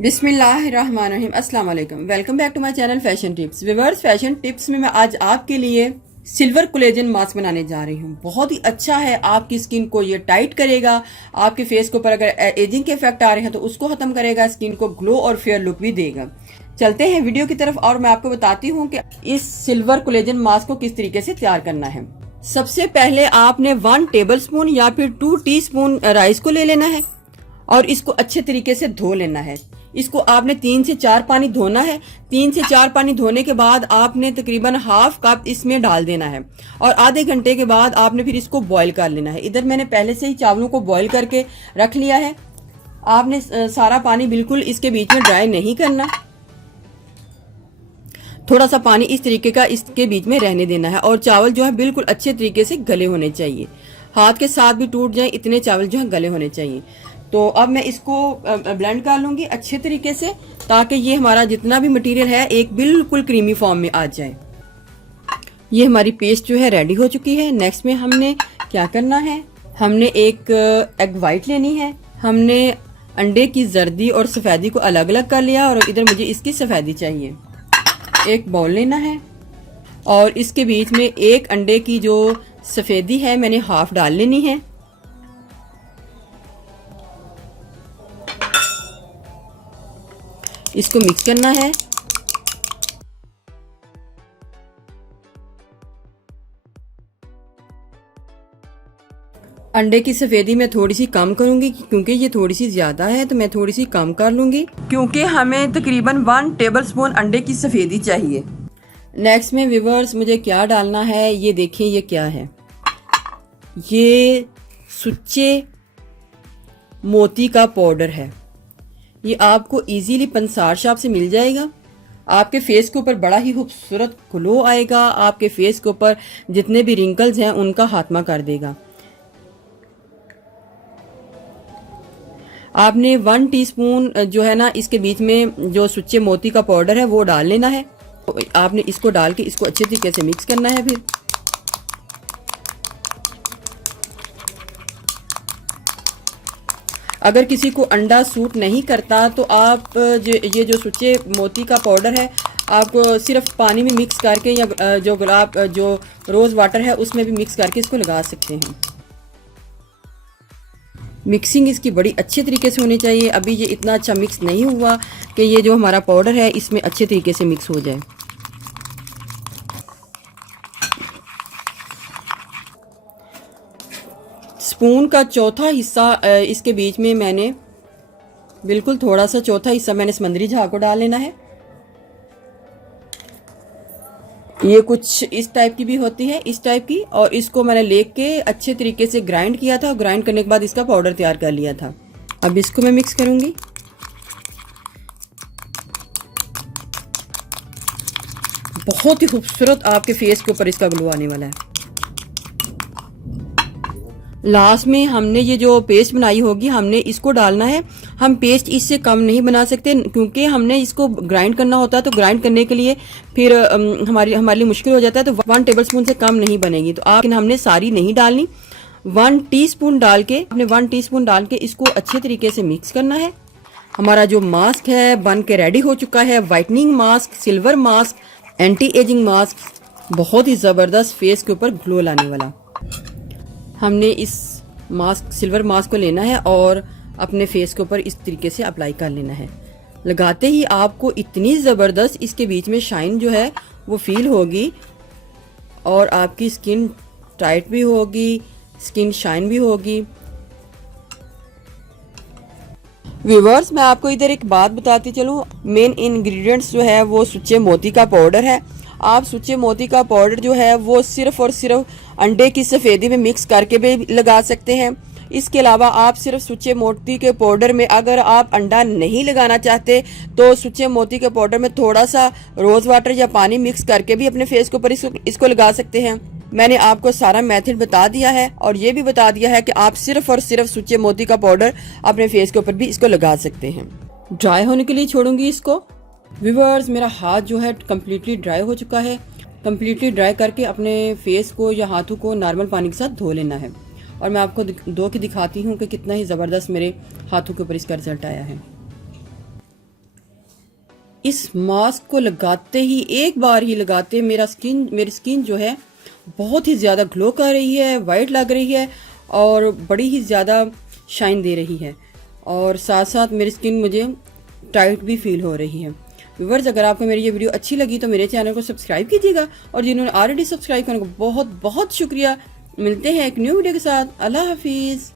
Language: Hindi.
बिस्मिल्लाहिर्रहमानिर्रहीम अस्सलाम वालेकुम। Welcome back to my channel fashion tips. Viewers, fashion tips में मैं आज आपके लिए सिल्वर कोलेजन मास्क बनाने जा रही हूँ। बहुत ही अच्छा है, आपकी स्किन को ये टाइट करेगा। आपके फेस के ऊपर अगर एजिंग के इफेक्ट आ रहे हैं तो उसको खत्म करेगा, स्किन को ग्लो और फेयर लुक भी देगा। चलते हैं वीडियो की तरफ और मैं आपको बताती हूँ कि इस सिल्वर कोलेजन मास्क को किस तरीके से तैयार करना है। सबसे पहले आपने 1 टेबल स्पून या फिर 2 टीस्पून राइस को ले लेना है और इसको अच्छे तरीके से धो लेना है। इसको आपने 3 से 4 पानी धोना है। 3 से 4 पानी धोने के बाद आपने तकरीबन हाफ कप इसमें डाल देना है और आधे घंटे के बाद आपने फिर इसको बॉईल कर लेना है। इधर मैंने पहले से ही चावलों को बॉईल करके रख लिया है। आपने सारा पानी बिल्कुल इसके बीच में ड्राई नहीं करना, थोड़ा सा पानी इस तरीके का इसके बीच में रहने देना है और चावल जो है बिल्कुल अच्छे तरीके से गले होने चाहिए। हाथ के साथ भी टूट जाए इतने चावल जो है गले होने चाहिए। तो अब मैं इसको ब्लेंड कर लूंगी अच्छे तरीके से ताकि ये हमारा जितना भी मटेरियल है एक बिल्कुल क्रीमी फॉर्म में आ जाए। ये हमारी पेस्ट जो है रेडी हो चुकी है। नेक्स्ट में हमने क्या करना है, हमने एक एग वाइट लेनी है। हमने अंडे की जर्दी और सफ़ेदी को अलग अलग कर लिया और इधर मुझे इसकी सफ़ेदी चाहिए। एक बाउल लेना है और इसके बीच में एक अंडे की जो सफ़ेदी है मैंने हाफ डाल लेनी है। इसको मिक्स करना है। अंडे की सफेदी मैं थोड़ी सी कम करूंगी क्योंकि ये थोड़ी सी ज्यादा है, तो मैं थोड़ी सी कम कर लूंगी क्योंकि हमें तकरीबन 1 टेबल स्पून अंडे की सफेदी चाहिए। नेक्स्ट में व्यूअर्स मुझे क्या डालना है, ये देखिए ये क्या है। ये सुच्चे मोती का पाउडर है। ये आपको इजीली पंसार शॉप से मिल जाएगा। आपके फेस के ऊपर बड़ा ही खूबसूरत ग्लो आएगा। आपके फेस के ऊपर जितने भी रिंकल्स हैं उनका खात्मा कर देगा। आपने 1 टीस्पून जो है ना इसके बीच में जो सुच्चे मोती का पाउडर है वो डाल लेना है। तो आपने इसको डाल के इसको अच्छे तरीके से मिक्स करना है। फिर अगर किसी को अंडा सूट नहीं करता तो आप ये जो सुच्चे मोती का पाउडर है आप सिर्फ पानी में मिक्स करके या जो रोज़ वाटर है उसमें भी मिक्स करके इसको लगा सकते हैं। मिक्सिंग इसकी बड़ी अच्छे तरीके से होनी चाहिए। अभी ये इतना अच्छा मिक्स नहीं हुआ कि ये जो हमारा पाउडर है इसमें अच्छे तरीके से मिक्स हो जाए। स्पून का चौथा हिस्सा इसके बीच में मैंने बिल्कुल थोड़ा सा चौथा हिस्सा मैंने समंदरी झाग को डाल लेना है। ये कुछ इस टाइप की भी होती है, इस टाइप की, और इसको मैंने लेके अच्छे तरीके से ग्राइंड किया था। ग्राइंड करने के बाद इसका पाउडर तैयार कर लिया था। अब इसको मैं मिक्स करूंगी। बहुत ही खूबसूरत आपके फेस के ऊपर इसका ग्लो आने वाला है। लास्ट में हमने ये जो पेस्ट बनाई होगी हमने इसको डालना है। हम पेस्ट इससे कम नहीं बना सकते क्योंकि हमने इसको ग्राइंड करना होता है, तो ग्राइंड करने के लिए फिर हमारे लिए मुश्किल हो जाता है। तो 1 टेबल स्पून से कम नहीं बनेगी। तो आप हमने सारी नहीं डालनी, 1 टीस्पून डाल के आपने 1 टीस्पून डाल के इसको अच्छे तरीके से मिक्स करना है। हमारा जो मास्क है बन के रेडी हो चुका है। Whitening mask, silver mask, anti ageing mask, बहुत ही ज़बरदस्त फेस के ऊपर ग्लो लाने वाला। हमने इस मास्क सिल्वर मास्क को लेना है और अपने फेस के ऊपर इस तरीके से अप्लाई कर लेना है। लगाते ही आपको इतनी ज़बरदस्त इसके बीच में शाइन जो है वो फील होगी और आपकी स्किन टाइट भी होगी, स्किन शाइन भी होगी। व्यूअर्स, मैं आपको इधर एक बात बताती चलूँ। मेन इंग्रेडिएंट्स जो है वो सुच्चे मोती का पाउडर है। आप सुच्चे मोती का पाउडर जो है वो सिर्फ और सिर्फ अंडे की सफ़ेदी में मिक्स करके भी लगा सकते हैं। इसके अलावा आप सिर्फ सुच्चे मोती के पाउडर में अगर आप अंडा नहीं लगाना चाहते तो सुच्चे मोती के पाउडर में थोड़ा सा रोज़ वाटर या पानी मिक्स करके भी अपने फेस के ऊपर इसको लगा सकते हैं। मैंने आपको सारा मेथड बता दिया है और ये भी बता दिया है कि आप सिर्फ और सिर्फ सुच्चे मोती का पाउडर अपने फेस के ऊपर भी इसको लगा सकते हैं। ड्राई होने के लिए छोड़ूंगी इसको। व्यूअर्स, मेरा हाथ जो है कम्प्लीटली ड्राई हो चुका है। कम्प्लीटली ड्राई करके अपने फेस को या हाथों को नॉर्मल पानी के साथ धो लेना है। और मैं आपको धो के दिखाती हूँ कि कितना ही ज़बरदस्त मेरे हाथों के ऊपर इसका रिजल्ट आया है। इस मास्क को लगाते ही, एक बार ही लगाते, मेरी स्किन जो है बहुत ही ज़्यादा ग्लो कर रही है, वाइट लग रही है और बड़ी ही ज़्यादा शाइन दे रही है। और साथ साथ मेरी स्किन मुझे टाइट भी फील हो रही है। व्यूअर्स, अगर आपको मेरी ये वीडियो अच्छी लगी तो मेरे चैनल को सब्सक्राइब कीजिएगा, और जिन्होंने ऑलरेडी सब्सक्राइब करने को बहुत बहुत शुक्रिया। मिलते हैं एक न्यू वीडियो के साथ। अल्लाह हाफिज़।